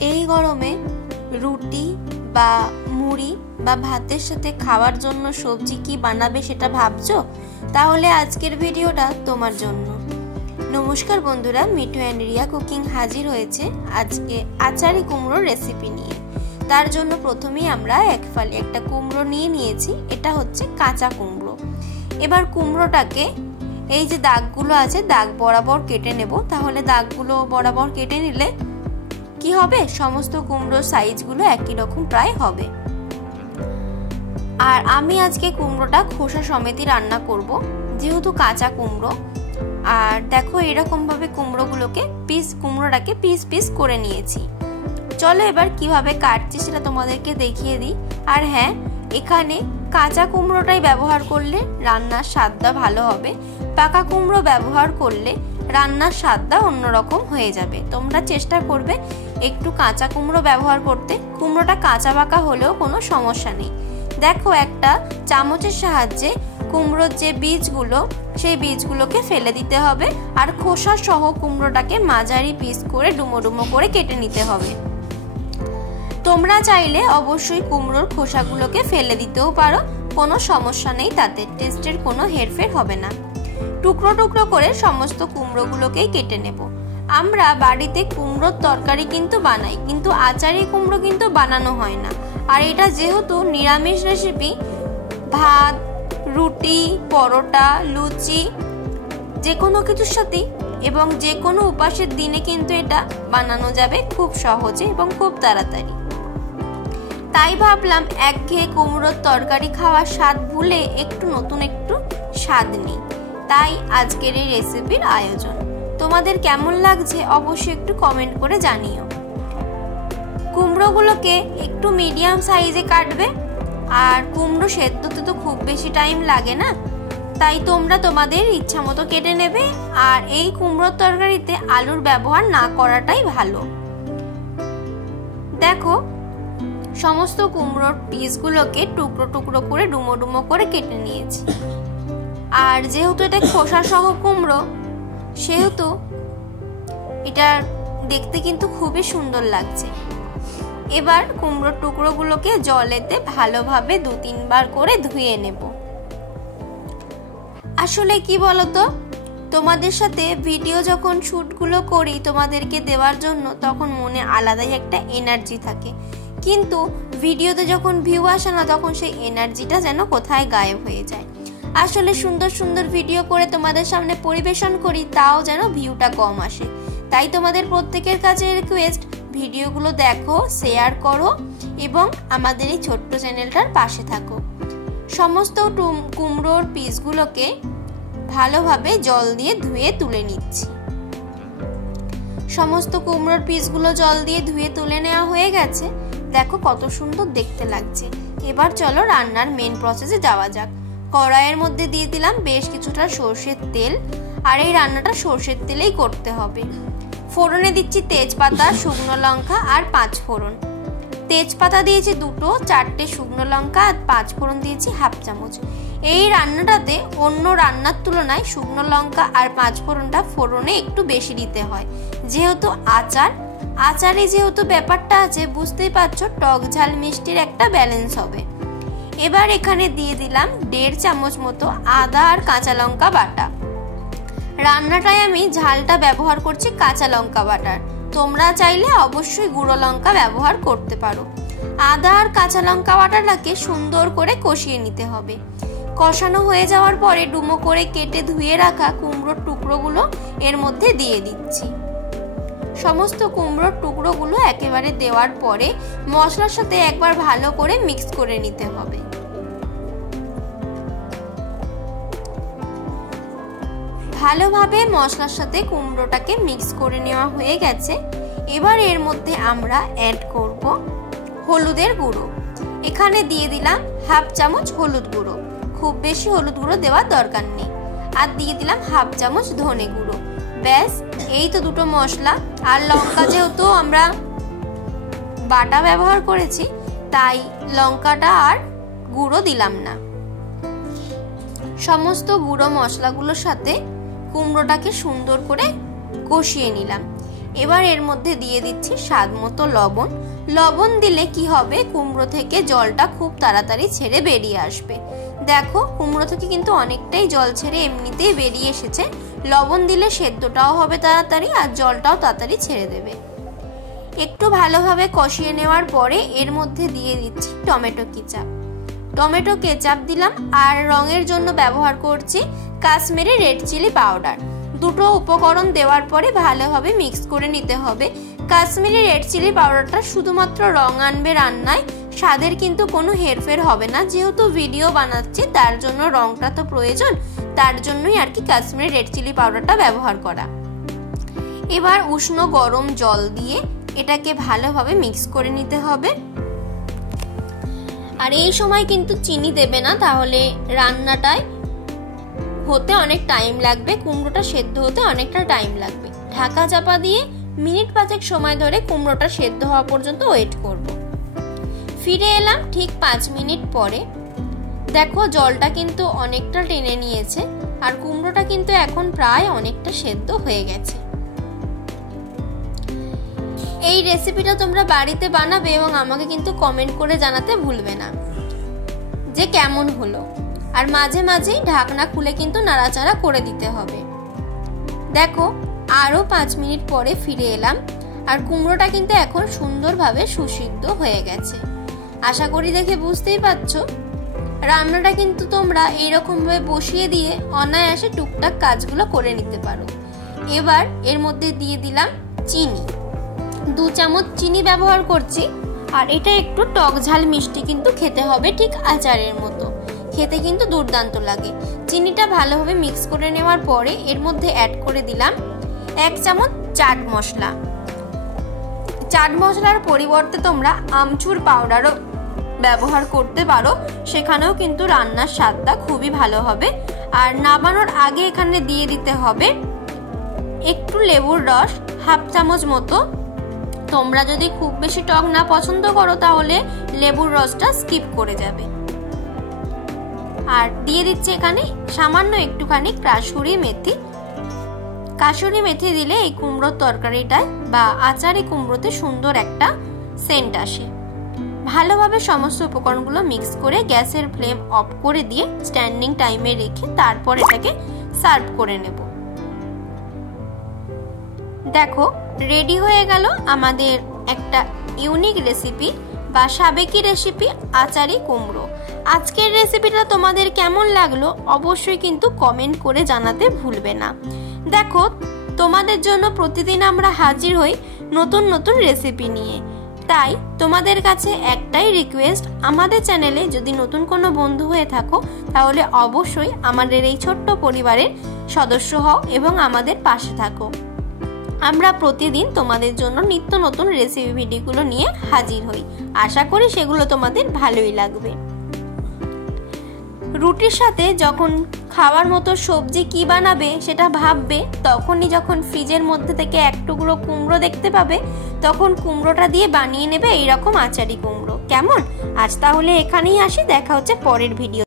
এই গরমে রুটি বা মুড়ি বা ভাতের সাথে খাওয়ার জন্য সবজি কি বানাবে সেটা ভাবছো? তাহলে আজকের ভিডিওটা তোমার জন্য। নমস্কার বন্ধুরা, মিঠু অ্যান্ড রিয়া কুকিং হাজির হয়েছে আজকে আচারি কুমড়োর রেসিপি নিয়ে। তার জন্য প্রথমেই আমরা এক ফালি একটা কুমড়ো নিয়েছি। এটা হচ্ছে কাঁচা কুমড়ো। এবার কুমড়োটাকে এই যে দাগগুলো আছে দাগ বরাবর কেটে নেব। তাহলে দাগগুলো বরাবর কেটে নিলে কি হবে, সমস্ত কুমড়োর সাইজগুলো একই রকম প্রায় হবে। আর আমি আজকে কুমড়োটা খোসা সমেতই রান্না করব, যেহেতু কাঁচা কুমড়ো। আর দেখো এরকম ভাবে কুমড়োটাকে পিস পিস করে নিয়েছি। চলো এবার কিভাবে কাটছি সেটা তোমাদেরকে দেখিয়ে দিই। আর হ্যাঁ, এখানে কাঁচা কুমড়োটাই ব্যবহার করলে রান্নার স্বাদটা ভালো হবে। পাকা কুমড়ো ব্যবহার করলে রান্নার স্বাদটা অন্যরকম হয়ে যাবে। তোমরা চেষ্টা করবে একটু কাঁচা কুমড়ো ব্যবহার করতে। কুমড়োটা কাঁচা পাকা হলেও কোনো সমস্যা নেই। দেখো একটা চামচের সাহায্যে কুমড়োর যে বীজগুলো সেই বীজগুলোকে ফেলে দিতে হবে। আর খোসা সহ কুমড়োটাকে মাঝারি পিস করে ডুমো ডুমো করে কেটে নিতে হবে। তোমরা চাইলে অবশ্যই কুমড়োর খোসাগুলোকে ফেলে দিতেও পারো, কোনো সমস্যা নেই, তাতে টেস্টের কোনো হেরফের হবে না। টুকরো টুকরো করে সমস্ত কুমড়োগুলোকেই কেটে নেব। আমরা বাড়িতে কুমড়োর তরকারি কিন্তু বানাই, কিন্তু আচারি কুমড়ো কিন্তু বানানো হয় না। আর এটা যেহেতু নিরামিষ রেসিপি, ভাত, রুটি, পরোটা, লুচি যে কোনো কিছুর সাথেই এবং যে কোনো উপাসের দিনে কিন্তু এটা বানানো যাবে খুব সহজে এবং খুব তাড়াতাড়ি। তাই ভাবলাম একঘেয়ে কুমড়োর তরকারি খাওয়ার স্বাদ ভুলে একটু নতুন একটু স্বাদ নিই। তাই আজকের এই রেসিপির আয়োজন। তোমাদের কেমন লাগছে অবশ্যই একটু কমেন্ট করে জানিও। কুমড়োগুলোকে একটু মিডিয়াম সাইজে কাটবে। আর কুমড়ো সেদ্ধতে তো খুব বেশি টাইম লাগে না, তাই তোমরা তোমাদের ইচ্ছা মতো কেটে নেবে। আর এই কুমড়োর তরকারিতে আলুর ব্যবহার না করাটাই ভালো। দেখো সমস্ত কুমড়োর পিসগুলোকে টুকরো টুকরো করে ডুমো ডুমো করে কেটে নিয়েছি। আর যেহেতু এটা খোসা সহ কুমড়ো, সেহেতু এটা দেখতে কিন্তু খুবই সুন্দর লাগছে। এবার কুমড়োর টুকরোগুলোকে জলেতে ভালোভাবে 2-3 বার করে ধুয়ে নেব। আসলে কি বলতো, তোমাদের সাথে ভিডিও যখন শুটগুলো করি তোমাদেরকে দেওয়ার জন্য, তখন মনে আলাদাই একটা এনার্জি থাকে। কিন্তু ভিডিওতে যখন ভিউ আসে না, তখন সেই এনার্জিটা যেন কোথায় গায়েব হয়ে যায়। আসলে সুন্দর সুন্দর ভিডিও করে তোমাদের সামনে পরিবেশন করি, তাও যেন ভিউটা কম আসে। তাই তোমাদের প্রত্যেকের কাছে রিকোয়েস্ট, ভিডিওগুলো দেখো, শেয়ার করো এবং আমাদের এই ছোট্ট চ্যানেলটার পাশে থাকো। সমস্ত কুমড়োর পিসগুলোকে ভালোভাবে জল দিয়ে ধুয়ে তুলে নিচ্ছি। সমস্ত কুমড়োর পিসগুলো জল দিয়ে ধুয়ে তুলে নেওয়া হয়ে গেছে। দেখো কত সুন্দর দেখতে লাগছে। এবার চলো রান্নার মেন প্রসেসে যাওয়া যাক। কড়াইয়ের মধ্যে দিয়ে দিলাম বেশ কিছুটা সর্ষের তেল। আর এই রান্নাটা সর্ষের তেলেই করতে হবে। ফোড়নে দিচ্ছি তেজপাতা, শুকনো লঙ্কা আর 5 ফোড়ন। তেজপাতা দিয়েছি 2, 4টে শুকনো লঙ্কা আর 5 ফোড়ন দিয়েছি 1/2 চামচ। এই রান্নাটাতে অন্য রান্নার তুলনায় শুকনো লঙ্কা আর 5 ফোড়নটা ফোড়নে একটু বেশি দিতে হয়, যেহেতু আচারে যেহেতু ব্যাপারটা আছে, বুঝতেই পারছো, টক ঝাল মিষ্টির একটা ব্যালেন্স হবে। এবার এখানে দিয়ে দিলাম 1.5 চামচ মতো আদা আর কাঁচা লঙ্কা বাটা। রান্নাটায় আমি ঝালটা ব্যবহার করছি কাঁচা লঙ্কা বাটার। তোমরা চাইলে অবশ্যই গুঁড়ো লঙ্কা ব্যবহার করতে পারো। আদা আর কাঁচা লঙ্কা বাটাটাকে সুন্দর করে কষিয়ে নিতে হবে। কষানো হয়ে যাওয়ার পরে ডুমো করে কেটে ধুয়ে রাখা কুমড়োর টুকরোগুলো এর মধ্যে দিয়ে দিচ্ছি। সমস্ত কুমড়োর টুকরোগুলো একেবারে দেওয়ার পরে মশলার সাথে একবার ভালো করে মিক্স করে নিতে হবে। ভালোভাবে মশলার সাথে কুমড়োটাকে মিক্স করে নেওয়া হয়ে গেছে। এবার এর মধ্যে আমরা অ্যাড করব হলুদের গুঁড়ো। এখানে দিয়ে দিলাম 1/2 চামচ হলুদ গুঁড়ো। খুব বেশি হলুদ গুঁড়ো দেওয়ার দরকার নেই। আর দিয়ে দিলাম 1/2 চামচ ধনে গুঁড়ো। ব্যাস, এই তো দুটো মশলা। আর লঙ্কা যেহেতু আমরা বাটা ব্যবহার করেছি, তাই লঙ্কাটা আর গুঁড়ো দিলাম না। সমস্ত গুঁড়ো মশলাগুলোর সাথে কুমড়োটাকে সুন্দর করে কষিয়ে নিলাম। এবার এর মধ্যে দিয়ে দিচ্ছি স্বাদ মতো লবণ। লবণ দিলে কি হবে, কুমড়ো থেকে জলটা খুব তাড়াতাড়ি ছেড়ে বেরিয়ে আসবে। দেখো কুমড়ো থেকে কিন্তু অনেকটাই জল ছেড়ে এমনিতেই বেরিয়ে এসেছে। লবণ দিলে সেদ্ধটাও হবে তাড়াতাড়ি আর জলটাও তাড়াতাড়ি ছেড়ে দেবে। একটু ভালোভাবে কষিয়ে নেওয়ার পরে এর মধ্যে দিয়ে দিচ্ছি টমেটো কেচাপ। টমেটো কেচাপ দিলাম আর রঙের জন্য ব্যবহার করছি কাশ্মীরি রেড চিলি পাউডার। দুটো উপকরণ দেওয়ার পরে ভালোভাবে মিক্স করে নিতে হবে। কাশ্মীরি রেড চিলি পাউডারটা শুধুমাত্র রং আনবে রান্নায়, স্বাদের কিন্তু কোনো হেরফের হবে না। যেহেতু ভিডিও বানাচ্ছি তার জন্য রংটা তো প্রয়োজন, তার জন্যই আর কি কাশ্মীরি রেড চিলি পাউডারটা ব্যবহার করা। এবার উষ্ণ গরম জল দিয়ে এটাকে ভালোভাবে মিক্স করে নিতে হবে। আর এই সময় কিন্তু চিনি দেবে না, তাহলে রান্নাটায় হতে অনেক টাইম লাগবে, কুমড়োটা সেদ্ধ হতে অনেকটা টাইম লাগবে। ঢাকা চাপা দিয়ে মিনিট 5 সময় ধরে কুমড়োটা সেদ্ধ হওয়া পর্যন্ত ওয়েট করব। ফিরে এলাম ঠিক 5 মিনিট পরে। দেখো জলটা কিন্তু অনেকটা টেনে নিয়েছে আর কুমড়োটা কিন্তু এখন প্রায় অনেকটা সেদ্ধ হয়ে গেছে। এই রেসিপিটা তোমরা বাড়িতে বানাবে এবং আমাকে কিন্তু কমেন্ট করে জানাতে ভুলবে না যে কেমন হলো। আর মাঝে মাঝেই ঢাকনা খুলে কিন্তু নাড়াচাড়া করে দিতে হবে। দেখো আরো 5 মিনিট পরে ফিরে এলাম আর কুমড়োটা কিন্তু এখন সুন্দরভাবে সুসিদ্ধ হয়ে গেছে। আশা করি দেখে বুঝতেই পারছো রান্নাটা কিন্তু তোমরা এইরকম ভাবে বসিয়ে দিয়ে অনায়াসে টুকটাক কাজগুলো করে নিতে পারো। এবার এর মধ্যে দিয়ে দিলাম চিনি। 2 চামচ চিনি ব্যবহার করছি আর এটা একটু টক ঝাল মিষ্টি কিন্তু খেতে হবে, ঠিক আচারের মতো। খেতে কিন্তু দুর্দান্ত লাগে। চিনিটা ভালোভাবে মিক্স করে নেওয়ার পরে এর মধ্যে অ্যাড করে দিলাম 1 চামচ চাট মশলা। চাট মশলার পরিবর্তে তোমরা আমচুর পাউডারও ব্যবহার করতে পারো, সেখানেও কিন্তু রান্নার স্বাদটা খুবই ভালো হবে। আর নামানোর আগে এখানে দিয়ে দিতে হবে একটু লেবুর রস, 1/2 চামচ মতো। তোমরা যদি খুব বেশি টক না পছন্দ করো তাহলে লেবুর রসটা স্কিপ করে যাবে। আর দিয়ে দিচ্ছি এখানে সামান্য একটুখানি কাসুরি মেথি। কাসুরি মেথি দিলে এই কুমড়োর তরকারিটায় বা আচারে কুমড়োতে সুন্দর একটা সেন্ট আসে। ভালোভাবে সমস্ত উপকরণগুলো মিক্স করে গ্যাসের ফ্লেম অফ করে দিয়ে স্ট্যান্ডিং টাইমে রেখে তারপর এটাকে সার্ভ করে নেব। দেখো রেডি হয়ে গেল আমাদের একটা ইউনিক রেসিপি বা সাবেকি রেসিপি আচারি কুমড়ো। আজকের রেসিপিটা তোমাদের কেমন লাগলো অবশ্যই কিন্তু কমেন্ট করে জানাতে ভুলবে না। দেখো তোমাদের জন্য প্রতিদিন আমরা হাজির হই নতুন নতুন রেসিপি নিয়ে, তাই তোমাদের কাছে একটাই রিকোয়েস্ট, আমাদের চ্যানেলে যদি নতুন কোনো বন্ধু হয়ে থাকো তাহলে অবশ্যই আমাদের এই ছোট্ট পরিবারের সদস্য হও এবং আমাদের পাশে থাকো। আমরা প্রতিদিন তোমাদের জন্য নিত্য নতুন রেসিপি ভিডিওগুলো নিয়ে হাজির হই। আশা করি সেগুলো তোমাদের ভালোই লাগবে। রুটির সাথে যখন খাওয়ার মতো সবজি কি বানাবে সেটা ভাববে, তখনই যখন ফ্রিজের মধ্যে থেকে এক টুকরো কুমড়ো দেখতে পাবে তখন কুমড়োটা দিয়ে বানিয়ে নেবে এইরকম আচারি কুমড়ো। কেমন? আজ তাহলে এখানেই আসি, দেখা হচ্ছে পরের ভিডিও।